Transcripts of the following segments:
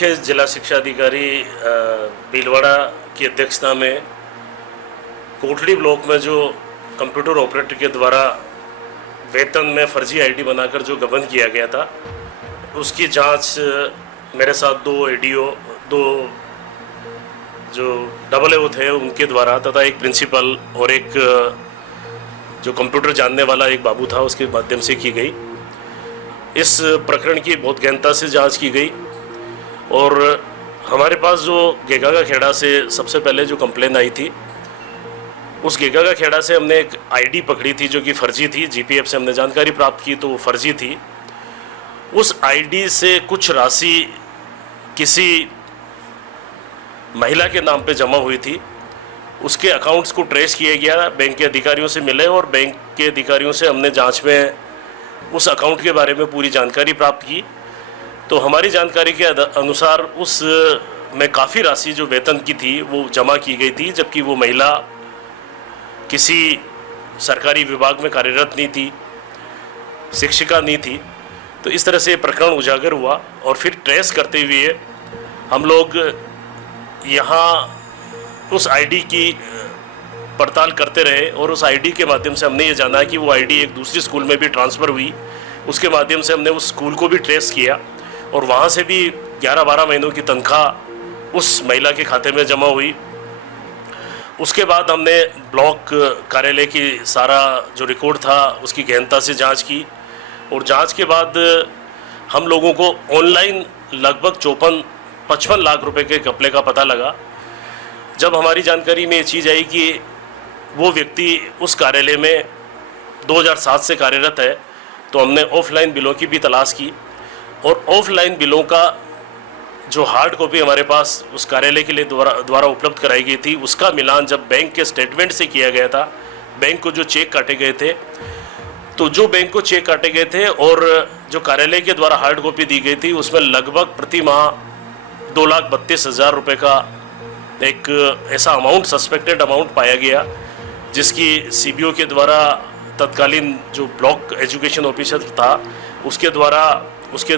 मुख्य जिला शिक्षा अधिकारी भीलवाड़ा की अध्यक्षता में कोटली ब्लॉक में जो कंप्यूटर ऑपरेटर के द्वारा वेतन में फर्जी आईडी बनाकर जो गबन किया गया था, उसकी जांच मेरे साथ दो एडीओ, दो जो डबल एओ थे उनके द्वारा तथा एक प्रिंसिपल और एक जो कंप्यूटर जानने वाला एक बाबू था उसके माध्यम से की गई। इस प्रकरण की बहुत गहनता से जांच की गई और हमारे पास जो गेगा का खेड़ा से सबसे पहले जो कंप्लेन आई थी, उस गेगा का खेड़ा से हमने एक आईडी पकड़ी थी जो कि फर्जी थी। जीपीएफ से हमने जानकारी प्राप्त की तो वो फर्जी थी। उस आईडी से कुछ राशि किसी महिला के नाम पे जमा हुई थी। उसके अकाउंट्स को ट्रेस किया गया, बैंक के अधिकारियों से मिले और बैंक के अधिकारियों से हमने जांच में उस अकाउंट के बारे में पूरी जानकारी प्राप्त की। तो हमारी जानकारी के अनुसार उस में काफ़ी राशि जो वेतन की थी वो जमा की गई थी, जबकि वो महिला किसी सरकारी विभाग में कार्यरत नहीं थी, शिक्षिका नहीं थी। तो इस तरह से प्रकरण उजागर हुआ और फिर ट्रेस करते हुए हम लोग यहाँ उस आईडी की पड़ताल करते रहे और उस आईडी के माध्यम से हमने ये जाना कि वो आईडी एक दूसरी स्कूल में भी ट्रांसफ़र हुई। उसके माध्यम से हमने उस स्कूल को भी ट्रेस किया और वहाँ से भी 11-12 महीनों की तनख्वाह उस महिला के खाते में जमा हुई। उसके बाद हमने ब्लॉक कार्यालय की सारा जो रिकॉर्ड था उसकी गहनता से जांच की और जांच के बाद हम लोगों को ऑनलाइन लगभग 55 लाख रुपए के घपले का पता लगा। जब हमारी जानकारी में ये चीज़ आई कि वो व्यक्ति उस कार्यालय में 2007 से कार्यरत है, तो हमने ऑफलाइन बिलों की भी तलाश की और ऑफलाइन बिलों का जो हार्ड कॉपी हमारे पास उस कार्यालय के लिए द्वारा उपलब्ध कराई गई थी, उसका मिलान जब बैंक के स्टेटमेंट से किया गया था, बैंक को जो चेक काटे गए थे, तो जो बैंक को चेक काटे गए थे और जो कार्यालय के द्वारा हार्ड कॉपी दी गई थी उसमें लगभग प्रति माह 2,32,000 रुपये का एक ऐसा अमाउंट, सस्पेक्टेड अमाउंट पाया गया, जिसकी सीबीओ के द्वारा तत्कालीन जो ब्लॉक एजुकेशन ऑफिसर था उसके द्वारा उसके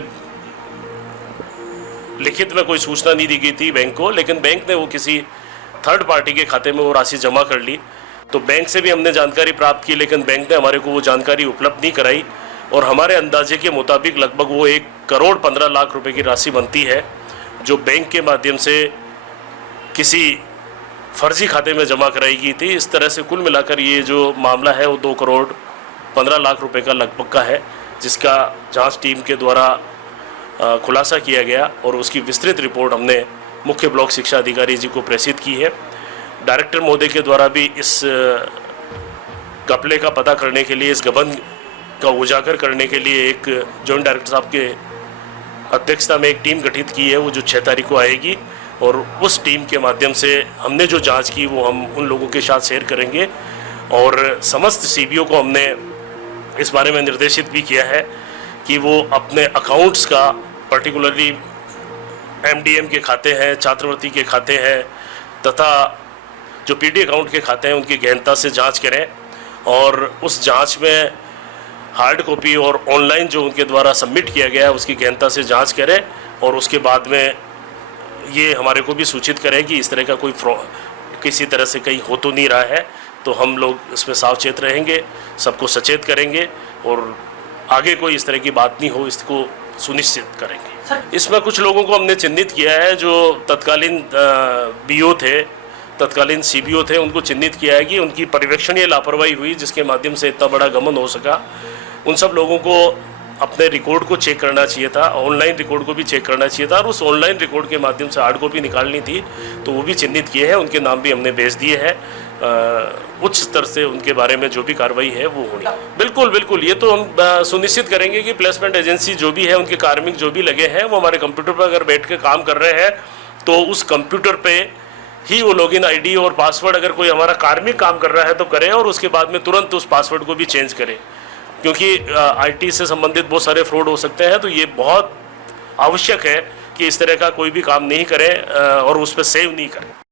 लिखित में कोई सूचना नहीं दी गई थी बैंक को, लेकिन बैंक ने वो किसी थर्ड पार्टी के खाते में वो राशि जमा कर ली। तो बैंक से भी हमने जानकारी प्राप्त की, लेकिन बैंक ने हमारे को वो जानकारी उपलब्ध नहीं कराई और हमारे अंदाजे के मुताबिक लगभग वो 1,15,00,000 रुपए की राशि बनती है जो बैंक के माध्यम से किसी फर्जी खाते में जमा कराई गई थी। इस तरह से कुल मिलाकर ये जो मामला है वो 2,15,00,000 रुपए का लगभग का है, जिसका जांच टीम के द्वारा खुलासा किया गया और उसकी विस्तृत रिपोर्ट हमने मुख्य ब्लॉक शिक्षा अधिकारी जी को प्रेषित की है। डायरेक्टर महोदय के द्वारा भी इस घपले का पता करने के लिए, इस गबन का उजागर करने के लिए एक जॉइंट डायरेक्टर साहब के अध्यक्षता में एक टीम गठित की है, वो जो 6 तारीख को आएगी और उस टीम के माध्यम से हमने जो जांच की वो हम उन लोगों के साथ शेयर करेंगे और समस्त सीबीओ को हमने इस बारे में निर्देशित भी किया है कि वो अपने अकाउंट्स का, पर्टिकुलरली एमडीएम के खाते हैं, छात्रवृत्ति के खाते हैं तथा जो पीडी अकाउंट के खाते हैं उनकी गहनता से जांच करें और उस जांच में हार्ड कॉपी और ऑनलाइन जो उनके द्वारा सबमिट किया गया है उसकी गहनता से जांच करें और उसके बाद में ये हमारे को भी सूचित करें कि इस तरह का कोई किसी तरह से कहीं हो तो नहीं रहा है। तो हम लोग इसमें सावचेत रहेंगे, सबको सचेत करेंगे और आगे कोई इस तरह की बात नहीं हो इसको सुनिश्चित करेंगे। इसमें कुछ लोगों को हमने चिन्हित किया है जो तत्कालीन बीओ थे, तत्कालीन सीबीओ थे, उनको चिन्हित किया है कि उनकी पर्यवेक्षणीय लापरवाही हुई जिसके माध्यम से इतना बड़ा गमन हो सका। उन सब लोगों को अपने रिकॉर्ड को चेक करना चाहिए था, ऑनलाइन रिकॉर्ड को भी चेक करना चाहिए था और उस ऑनलाइन रिकॉर्ड के माध्यम से हार्ड कॉपी निकालनी थी, तो वो भी चिन्हित किए हैं। उनके नाम भी हमने भेज दिए हैं। उच्च स्तर से उनके बारे में जो भी कार्रवाई है वो होनी। बिल्कुल बिल्कुल, ये तो हम सुनिश्चित करेंगे कि प्लेसमेंट एजेंसी जो भी है, उनके कार्मिक जो भी लगे हैं वो हमारे कंप्यूटर पर अगर बैठ के काम कर रहे हैं तो उस कंप्यूटर पे ही वो लॉगिन आईडी और पासवर्ड, अगर कोई हमारा कार्मिक काम कर रहा है तो करें और उसके बाद में तुरंत उस पासवर्ड को भी चेंज करें, क्योंकि आईटी से संबंधित बहुत सारे फ्रॉड हो सकते हैं। तो ये बहुत आवश्यक है कि इस तरह का कोई भी काम नहीं करें और उस पर सेव नहीं करें।